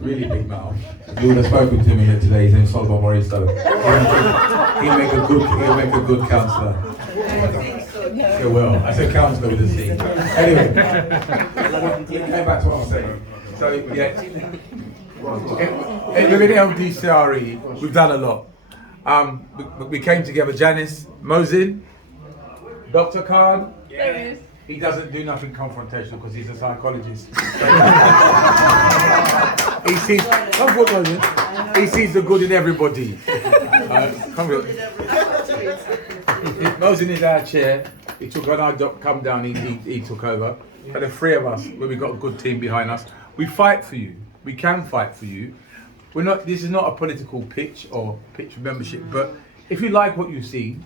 really big mouth. You would have spoken to me here today. His name's Solomon Murray, so he'll make a good counsellor. Yeah, well, I said counsellor with a C. Anyway, going back to what I'm saying. So yeah, within LDCRE, we've done a lot. We came together. Janice, Mosin, Dr. Khan. Yes. He doesn't do nothing confrontational because he's a psychologist. He sees the good in everybody. Mosin is our chair. He took on our job, come down, he took over. But the three of us, when we got a good team behind us, we fight for you. We can fight for you. This is not a political pitch or pitch for membership, but if you like what you see,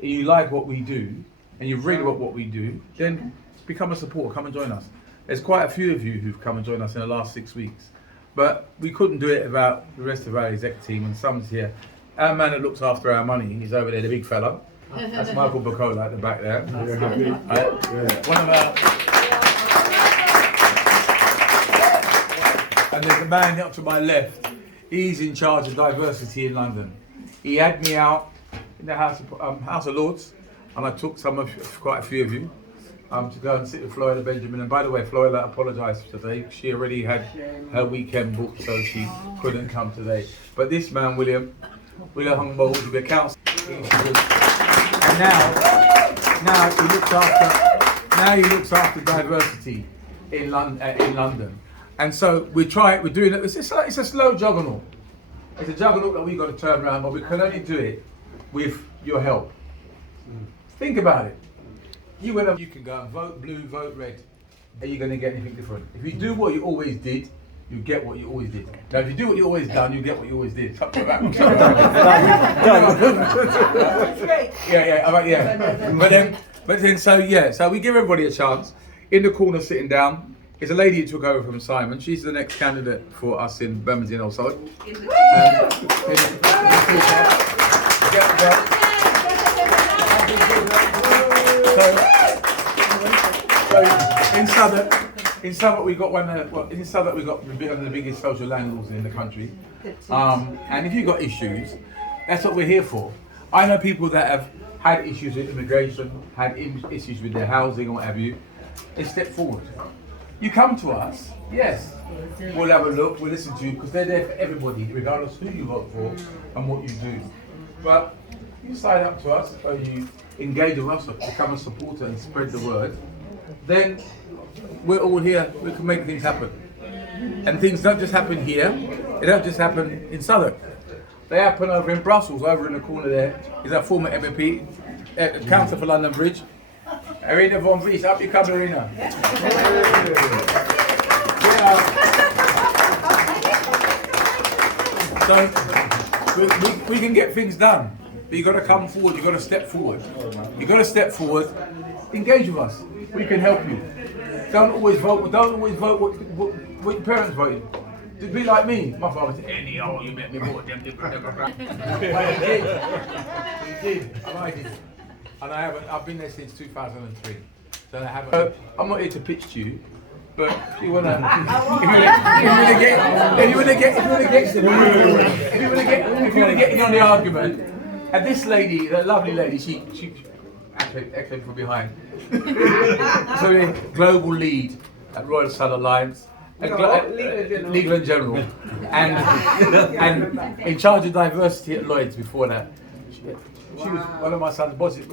and you like what we do, and you've read about what we do, then become a supporter, come and join us. There's quite a few of you who've come and joined us in the last 6 weeks, but we couldn't do it without the rest of our exec team, and some's here. Our man that looks after our money, he's over there, the big fella. That's Michael Bacola at the back there. One of our... And there's a man up to my left. He's in charge of diversity in London. He had me out in the House of Lords, and I took quite a few of you to go and sit with Florida Benjamin. And by the way, Florida apologised today. She already had her weekend booked, so she couldn't come today. But this man, William Humble, will be a councillor. And now he looks after diversity in London. And so we're doing it. It's a slow juggernaut. It's a juggernaut that we've got to turn around, but we can only do it with your help. Think about it. You can go and vote blue, vote red. Are you going to get anything different? If you do what you always did, you get what you always did. Now, if you do what you always done, you get what you always did. Something like that. Yeah. But then, so we give everybody a chance. In the corner, sitting down, is a lady who took over from Simon. She's the next candidate for us in Bermondsey also. So in Southwark we got one of the biggest social landlords in the country. And if you've got issues, that's what we're here for. I know people that have had issues with immigration, had issues with their housing or what have you. They step forward. You come to us, yes, we'll have a look, we'll listen to you, because they're there for everybody, regardless who you vote for and what you do. But you sign up to us, or you engage with us, or become a supporter and spread the word, then we're all here, we can make things happen. And things don't just happen here, they don't just happen in Southwark. They happen over in Brussels, over in the corner there, is our former MEP, Councillor for London Bridge, Arena von Vries, up you come, Arena. So we can get things done, but you've got to come forward, you've got to step forward. You've got to step forward, engage with us, we can help you. Don't always vote what your parents voted. Be like me, my father said, any old, you met me vote them. He did, and I did. And I've been there since 2003. So I'm not here to pitch to you, but if you wanna get in on the argument, and this lady, that lovely lady, she actually from behind. So global lead at Royal Sun Alliance, Legal and General, and in charge of diversity at Lloyd's before that. She was one of my son's bosses.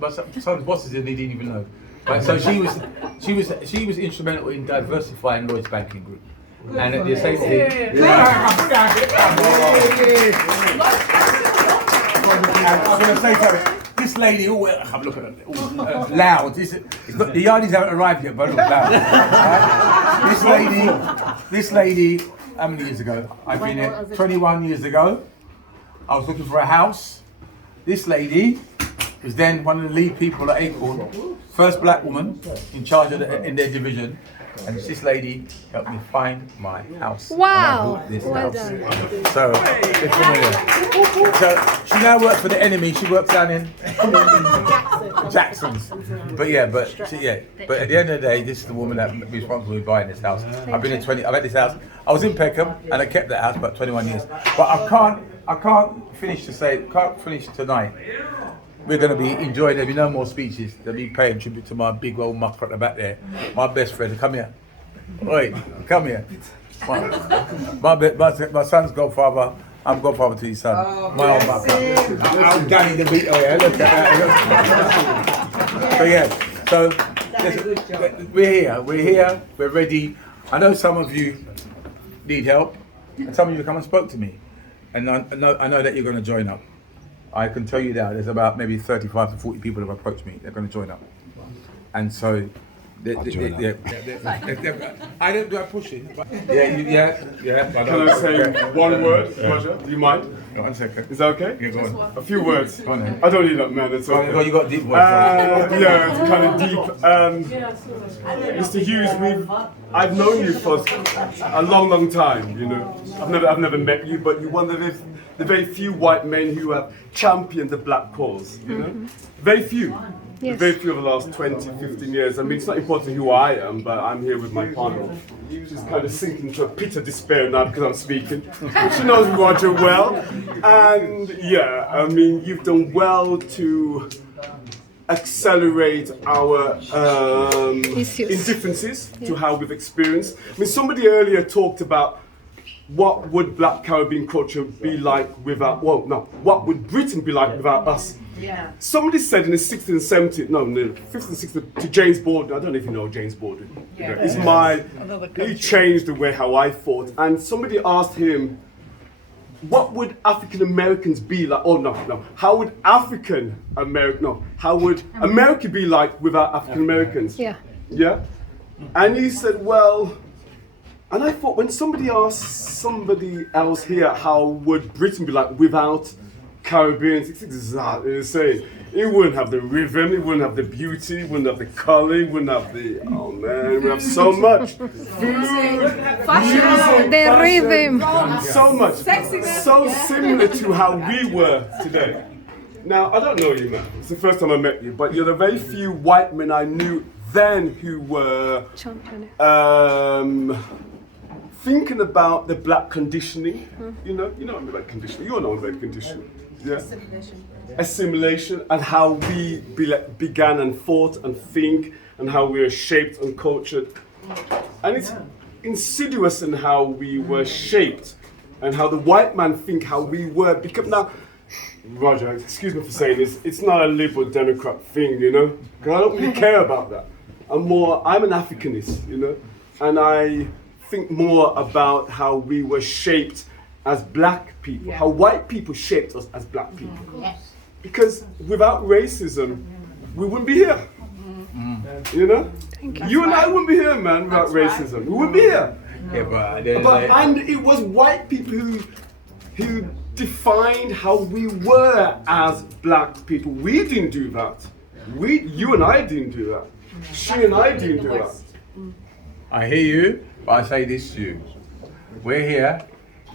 My son's bosses didn't even know. Right, so she was instrumental in diversifying Lloyd's banking group. And at the same thing, I'm going to say something. This lady, I'm looking at it, loud. The yardies haven't arrived yet, but look loud. Right? This lady, how many years ago? I've been here 21 years ago. I was looking for a house. This lady was then one of the lead people at Acorn, first black woman in charge of in their division. And this lady helped me find my house. Wow. And I bought this Well house. done. So, it's familiar. So she now works for the enemy. She works down in Jackson's. But at the end of the day, this is the woman that was responsible for buying this house. I've had this house. I was in Peckham and I kept that house about 21 years. But I can't finish tonight. We're going to be enjoying, there'll be no more speeches. They'll be paying tribute to my big old mucker at the back there. My best friend, come here. Oi, come here. My son's godfather. I'm godfather to his son. My old mucker. I'm Danny the beat. Oh yeah, look at that. So we're here, we're ready. I know some of you need help, and some of you come and spoke to me. And I know that you're going to join up. I can tell you that there's about maybe 35 to 40 people who have approached me. They're going to join up, and so I don't do I push it. Yeah. Can I say one word, Roger? Do you mind? 1 second. Is that okay? Yeah, go on. A few words. Go on then. I don't need that, man. It's okay. You got a deep voice. Yeah, it's kind of deep. Mr. Hughes, I've known you for a long time. You know, I've never met you, but you're one of the very few white men who have championed the black cause. You know, very few. Yes. Very few of the last 20, 15 years. I mean, it's not important who I am, but I'm here with my partner. She's kind of sinking into a pit of despair now because I'm speaking. She knows Roger well. And yeah, I mean, you've done well to accelerate our indifferences to how we've experienced. I mean, somebody earlier talked about what would Black Caribbean culture be like without, what would Britain be like without us? Yeah. Somebody said in the 60s and 70s, no, 50s and 60s, to James Baldwin, I don't know if you know James Baldwin. Yeah. He changed the way how I thought. And somebody asked him, what would African Americans be like? How would how would America be like without African Americans? Yeah. Yeah? And he said, well, and I thought when somebody asked somebody else here, how would Britain be like without Caribbeans, it's exactly the same. It wouldn't have the rhythm, it wouldn't have the beauty, it wouldn't have the colour, it wouldn't have the, oh man, we have so much. Food, music, The rhythm. so much. So similar to how we were today. Now, I don't know you, man. It's the first time I met you, but you're the very few white men I knew then who were thinking about the black conditioning. You know about conditioning. You all know about conditioning. Yeah. Assimilation and how we began and thought and think and how we are shaped and cultured. And it's insidious in how we were shaped and how the white man think how we were. Because now, Roger, excuse me for saying this, it's not a liberal Democrat thing, you know? Because I don't really care about that. I'm an Africanist, you know? And I think more about how we were shaped as black people, how white people shaped us as black people. Yes. Because without racism, we wouldn't be here. You know? You and I wouldn't be here, man, without racism. We wouldn't be here. Yeah, and it was white people who defined how we were as black people. We didn't do that. You and I didn't do that. She and I didn't do that. I hear you, but I say this to you. We're here.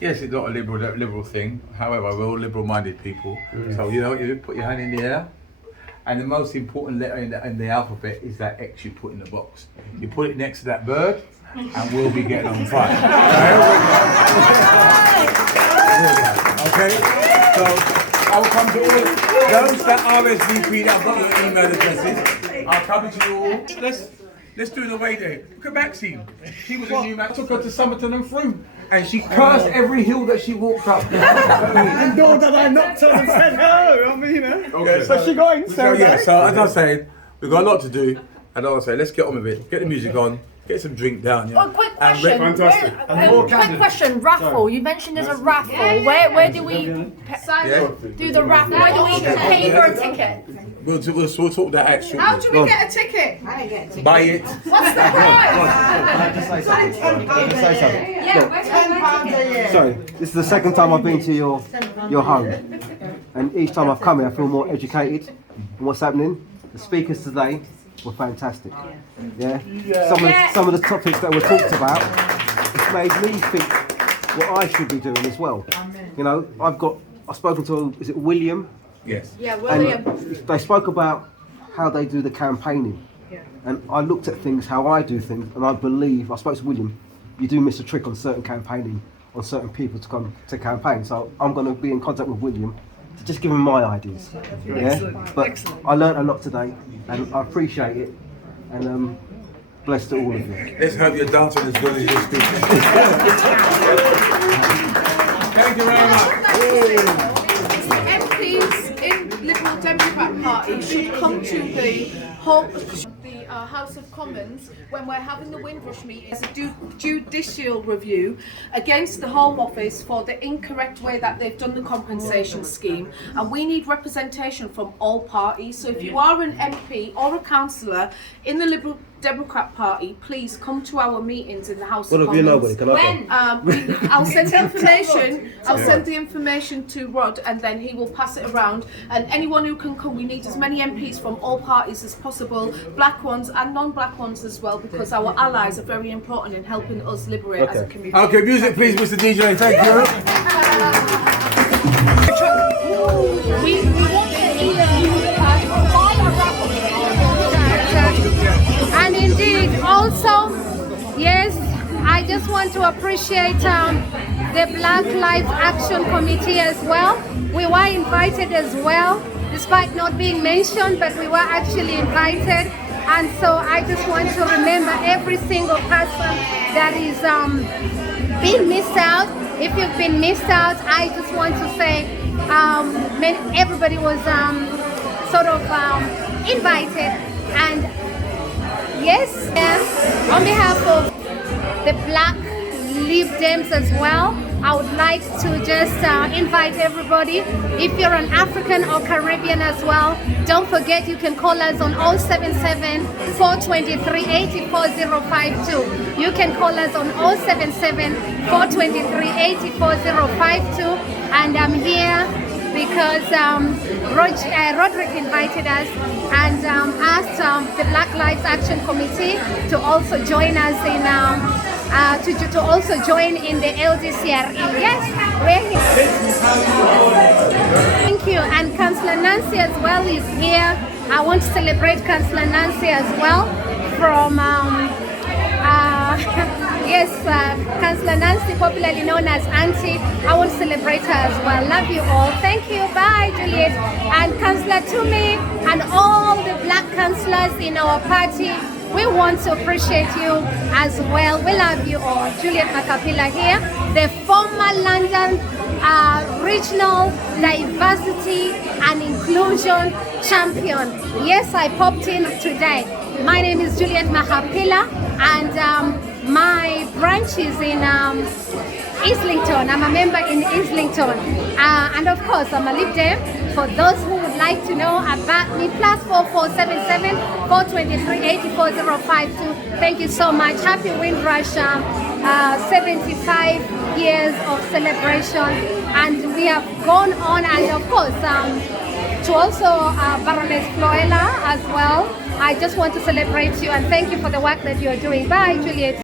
Yes, it's not a liberal thing. However, we're all liberal-minded people. So you know what you do? Put your hand in the air. And the most important letter in the alphabet is that X you put in the box. You put it next to that bird, and we'll be getting on fire. Okay? So I'll come to all those that RSVP, I've got your email addresses. I'll come to you all. Let's do it away there. Look at Maxine. She was a new man. Took her to Somerton and Froome. And she cursed every hill that she walked up. And door that I knocked on and said hello. I mean, Okay. so she got in. So as I was saying, we've got a lot to do. And I was saying, let's get on with it. Get the music on. Get some drink down. Yeah. Oh, quick question. Fantastic. Quick question. Raffle. You mentioned there's a raffle. Where do we do the raffle? Where do we pay for a ticket? We'll talk that out shortly. How do we get a ticket? I didn't get a ticket. Buy it. What's the price? Yeah, sorry, this is the second time I've been to your home, and each time I've come here I feel more educated on what's happening. The speakers today were fantastic. Yeah. Some of the topics that were talked about, it's made me think what I should be doing as well. You know, I've spoken to, is it William? Yes. Yeah, William. And they spoke about how they do the campaigning. And I looked at things, how I do things, and I spoke to William, you do miss a trick on certain campaigning, on certain people to come to campaign. So I'm going to be in contact with William to just give him my ideas. Yeah? But I learned a lot today, and I appreciate it. And bless to all of you. Let's hope you're dancing as good as you're speaking. Thank you very much. MPs in Liberal Democrat Party should come to the House of Commons when we're having the Windrush meeting as a judicial review against the Home Office for the incorrect way that they've done the compensation scheme, and we need representation from all parties. So if you are an MP or a councillor in the Liberal Democrat Party, please come to our meetings in the House of Commons. I'll send the information. I'll send the information to Rod, and then he will pass it around. And anyone who can come, we need as many MPs from all parties as possible, black ones and non-black ones as well, because our allies are very important in helping us liberate as a community. Okay, music please, Mr. DJ. Thank you. We want to interview and indeed also, yes, I just want to appreciate the Black Lives Action Committee as well. We were invited as well, despite not being mentioned, but we were actually invited. And so I just want to remember every single person that is being missed out. If you've been missed out, I just want to say everybody was invited. And yes, on behalf of the Blac Libdems as well, I would like to just invite everybody, if you're an African or Caribbean as well, don't forget you can call us on 077 423 84052. You can call us on 077 423 84052, and I'm here because Roderick invited us and asked the Black Lives Action Committee to also join us in to also join in the LDCRE. Yes, we're here. Thank you. And Councillor Nancy as well is here. I want to celebrate Councillor Nancy as well from yes, Councillor Nancy, popularly known as Auntie. I want to celebrate her as well. Love you all. Thank you. Bye, Juliet. And Councillor Tumi and all the black councillors in our party, we want to appreciate you as well. We love you all. Juliet Makapila here, the former London Regional Diversity and Inclusion Champion. Yes, I popped in today. My name is Juliet Mahapila, and my branch is in Islington. I'm a member in Islington. And of course, I'm a Libdem. For those who would like to know about me, +4477 423 84052. Thank you so much. Happy Windrush 75 years of celebration. And we have gone on, and of course, to also Baroness Floella as well. I just want to celebrate you and thank you for the work that you are doing. Bye, Juliet.